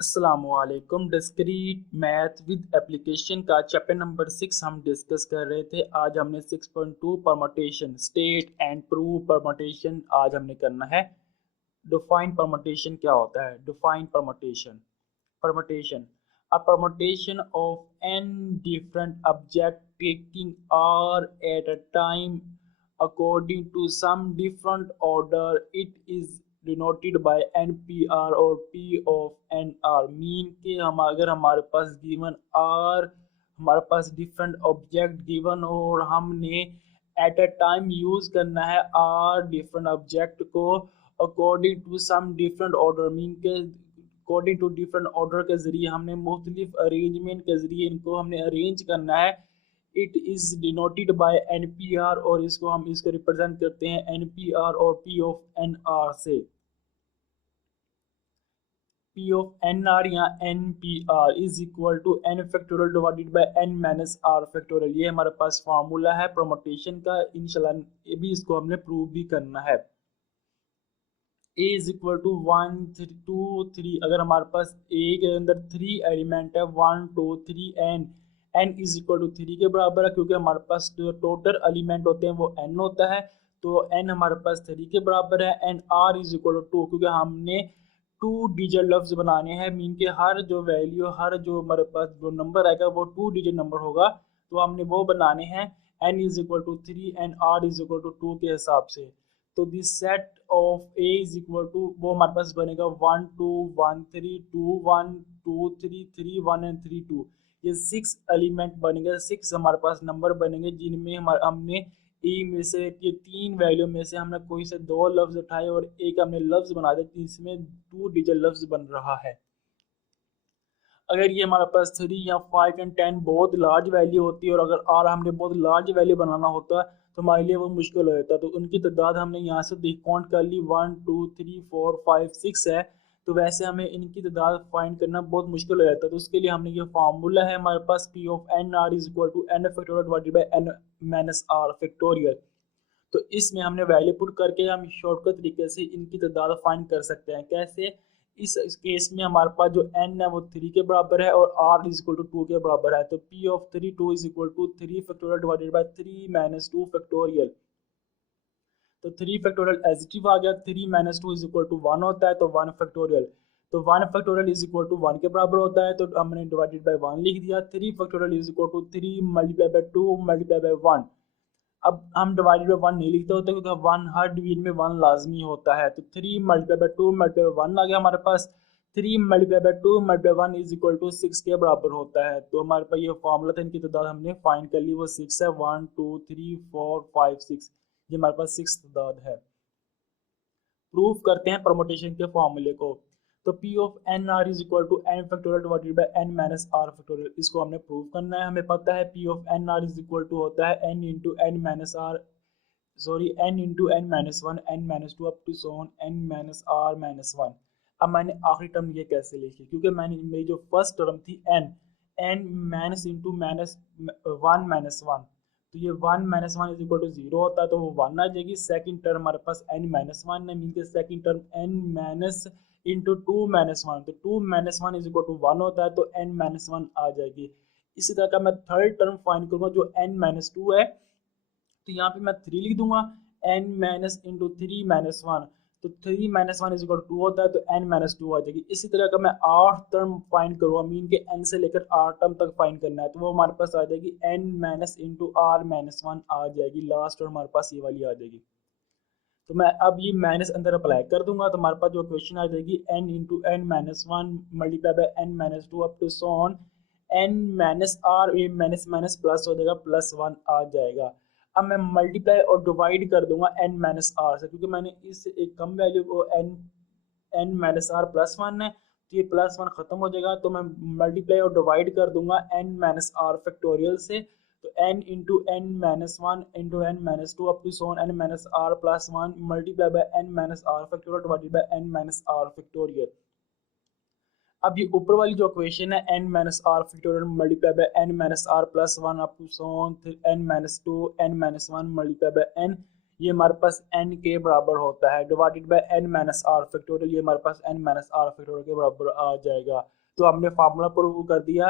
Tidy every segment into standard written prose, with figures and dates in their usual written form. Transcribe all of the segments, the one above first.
अस्सलामुअलैकुम। Discrete math with application का chapter number 6 हम डिस्कस कर रहे थे। आज हमने 6.2 permutation state and prove permutation आज हमने करना है। डिफाइन परमुटेशन क्या होता है? Define permutation permutation a permutation of n different object taking r at a time according to some different order. It is denoted by npr और p of nr। Mean के हम अगर हमारे पास गिवन r, हमारे पास different object given और हमने at a time use करना है r डिफरेंट ऑब्जेक्ट को according to some different order. Mean के अकॉर्डिंग टू डिफरेंट ऑर्डर के जरिए हमने मुख्तलिफ अरेंजमेंट के जरिए इनको हमने अरेंज करना है। It is denoted by N P R और इसको हम इसको रिप्रेजेंट करते हैं एन पी आर और पी ऑफ एन आर से। पी ऑफ एन आर या N P R is equal to N factorial divided by N minus R factorial. ये हमारे पास फार्मूला है परमुटेशन का। इंशाल्लाह ये भी इसको हमने प्रूव भी करना है। ए इज इक्वल टू 1 2 3। अगर हमारे पास ए के अंदर 3 एलिमेंट है 1 2 3 एन इज इक्वल टू 3 के बराबर है, क्योंकि हमारे पास जो टोटल एलिमेंट होते हैं वो एन होता है। तो एन हमारे पास 3 के बराबर है। N R is equal to 2, क्योंकि हमने 2 डिजिट लफ्ज बनाने हैं। मीन के हर जो वैल्यू, हर जो हमारे पास जो नंबर आएगा वो 2 डिजिट नंबर होगा, तो हमने वो बनाने हैं। N is equal to 3 and R is equal to 2 के हिसाब से। तो this set of A is equal to वो हमारे पास बनेगा 1 2 1 3 2 1 2 3 3 1 एंड 3 2। ये 6 एलिमेंट बनेंगे, 6 हमारे पास नंबर बनेंगे जिनमें हमने ए में से ये 3 वैल्यू में से हमने कोई से 2 लफ्ज उठाए और एक हमने लफ्ज बना दिया, इसमें 2 डिजिट लफ्ज बन रहा है। अगर ये हमारे पास 3 या 5 एंड 10 बहुत लार्ज वैल्यू होती है और अगर आर हमने बहुत लार्ज वैल्यू बनाना होता तो हमारे लिए वो मुश्किल हो जाता। तो उनकी तादाद हमने यहाँ से काउंट कर ली 1 2 3 4 5 6 है। तो वैसे हमें इनकी तादाद फाइंड करना बहुत मुश्किल हो जाता है। तो उसके लिए हमने ये फार्मूला है हमारे पास P of N R is equal to N factorial divided by N minus R factorial. तो इसमें हमने वैल्यू पुट करके हम शॉर्टकट तरीके से इनकी तादाद फाइंड कर सकते हैं। कैसे? इस केस में हमारे पास जो n है वो 3 के बराबर है और r इज इक्वल टू 2 के बराबर है। तो p of 3 2 is equal to 3 factorial divided by 3 minus 2 factorial. तो 3 फैक्टोरियल एजिटिव आ गया, 3 माइनस 2 इज इक्वल टू 1 होता है, तो 1 फैक्टोरियल। तो 1 फैक्टोरियल इज इक्वल टू 1 के बराबर होता है, तो हमने डिवाइडेड बाय 1 लिख दिया। 3 factorial is equal to 3 multiply by 2 multiply by 1। अब हम डिवाइडेड बाय 1 नहीं लिखते होते, क्योंकि 1 हर डिवीजन में 1 लाजमी होता है। तो 3 मल्टीप्लाई बाय 2 मल्टीप्लाई बाय 1 आ गया हमारे पास। 3 multiply by 2 multiply 1 is equal to 6 के बराबर होता है। तो हमारे पास ये फॉर्मूला था, इनकी तादाद हमने फाइंड कर ली, वो 6 है। 1 2 3 4 5 6, ये हमारे पास 6 तादाद है। प्रूफ करते हैं परमुटेशन के फॉर्मूले को। तो P of N R is equal to N factorial divided by N minus R factorial. इसको हमने प्रूव करना है। हमें पता है P of N R is equal to होता है n into N minus R, sorry n into N minus one N minus two up to so on N minus R minus one. अब मैंने आखिरी टर्म ये कैसे लिखी? क्योंकि मैंने मेरी जो फर्स्ट टर्म थी n minus into minus one minus one, तो ये 1 minus one is equal to 0 होता है, तो वो 1 आ जाएगी। सेकंड टर्म हमारे पास n माइनस वन है, मीन के second term n minus into 2 minus one, तो 2 minus one is equal to 1 होता है, तो n माइनस वन आ जाएगी। इसी तरह का मैं थर्ड टर्म फाइंड करूंगा जो n माइनस टू है, तो यहाँ पे मैं 3 लिख दूंगा। n minus into 3 minus one, तो 3 minus one is equal to 2 होता है, तो n माइनस टू आ जाएगी। इसी तरह का मैं आठ टर्म फाइंड करूँगा, मीन के n से लेकर r टर्म तक फाइंड करना है, तो वो हमारे पास आ जाएगी n minus into R minus one आ जाएगी। लास्ट टर्म हमारे पास ये वाली आ जाएगी। तो मैं अब ये माइनस अंदर अप्लाई कर दूंगा, तो हमारे पास जो क्वेश्चन आ जाएगी n into N minus one multiply by n minus two up to so on n minus R, ये माइनस माइनस प्लस हो जाएगा, प्लस वन आ जाएगा। अब मैं मल्टीप्लाई और डिवाइड कर दूंगा n माइनस आर से, क्योंकि मैंने इस एक कम वैल्यू को n minus R plus one है, तो ये प्लस वन खत्म हो जाएगा। तो मैं मल्टीप्लाई और डिवाइड कर दूंगा n माइनस आर फैक्टोरियल से, तो n into N minus one into N minus two up to so on n minus R plus one multiply by n minus R factorial divided by n minus R factorial. अब ये ऊपर वाली जो equation है n minus R factorial multiply by n minus R plus one up to so on n minus two n minus one multiply by n, ये हमारे पास n के बराबर होता है, divided by n minus R factorial, ये हमारे पास n माइनस आर फैक्टोरियल के बराबर आ जाएगा। तो हमने फार्मूला प्रूव कर दिया,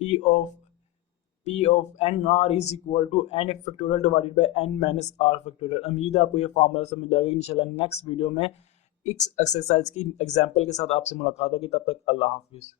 P of n r is equal to n factorial divided by n minus R factorial. उम्मीद है आपको ये फार्मूला समझ आएगा। इंशाल्लाह नेक्स्ट वीडियो में इस एक्सरसाइज की एग्जांपल के साथ आपसे मुलाकात होगी। तब तक अल्लाह हाफिज़।